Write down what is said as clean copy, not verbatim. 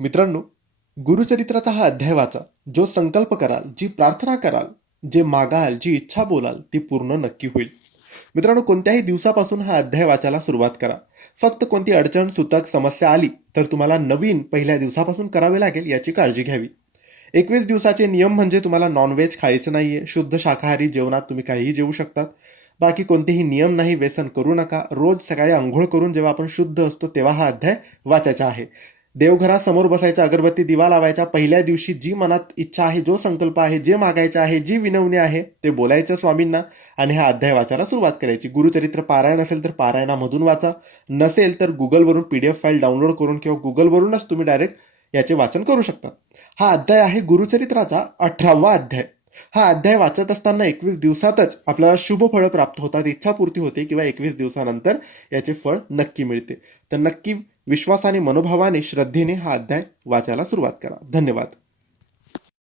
मित्रांनो, गुरुचरित्राचा हा अध्याय वाचा. जो संकल्प कराल, जी प्रार्थना कराल, जे मागाल, जी इच्छा बोलाल, ती पूर्ण नक्की होईल. मित्रांनो, कोणत्याही दिवसापासून हा अध्याय वाचायला सुरुवात करा. फक्त कोणती अडचण, सुतक, समस्या आली तर तुम्हाला नवीन पहिल्या दिवसापासून करावे लागेल याची काळजी घ्यावी. 21 दिवसाचे नियम म्हणजे तुम्हाला नॉनव्हेज खायचं नाहीये, शुद्ध शाकाहारी जेवणात तुम्ही काहीही जेवू शकतात. बाकी कोणतेही नियम नाही, व्यसन करू नका. रोज सकाळी अंघोळ करून जेव्हा आपण शुद्ध असतो तेव्हा हा अध्याय वाचायचा आहे. देवघरासमोर बसायचा, अगरबत्ती दिवा लावायचा. पहिल्या दिवशी जी मनात इच्छा आहे, जो संकल्प आहे, जे मागायचं आहे, जी विनवणी आहे ते बोलायचं स्वामींना आणि हा अध्याय वाचायला सुरुवात करायची. गुरुचरित्र पारायण असेल तर पारायणामधून वाचा, नसेल तर गुगलवरून PDF फाईल डाउनलोड करून किंवा गुगलवरूनच तुम्ही डायरेक्ट याचे वाचन करू शकता. हा अध्याय आहे गुरुचरित्राचा 18वा अध्याय. हा अध्याय वाचत असताना 21 दिवसातच आपल्याला शुभ फळं प्राप्त होतात, इच्छापूर्ती होते किंवा 21 दिवसानंतर याचे फळ नक्की मिळते. तर नक्की विश्वासाने, मनोभावाने, श्रद्धेने हा अध्याय वाचायला सुरुवात करा. धन्यवाद.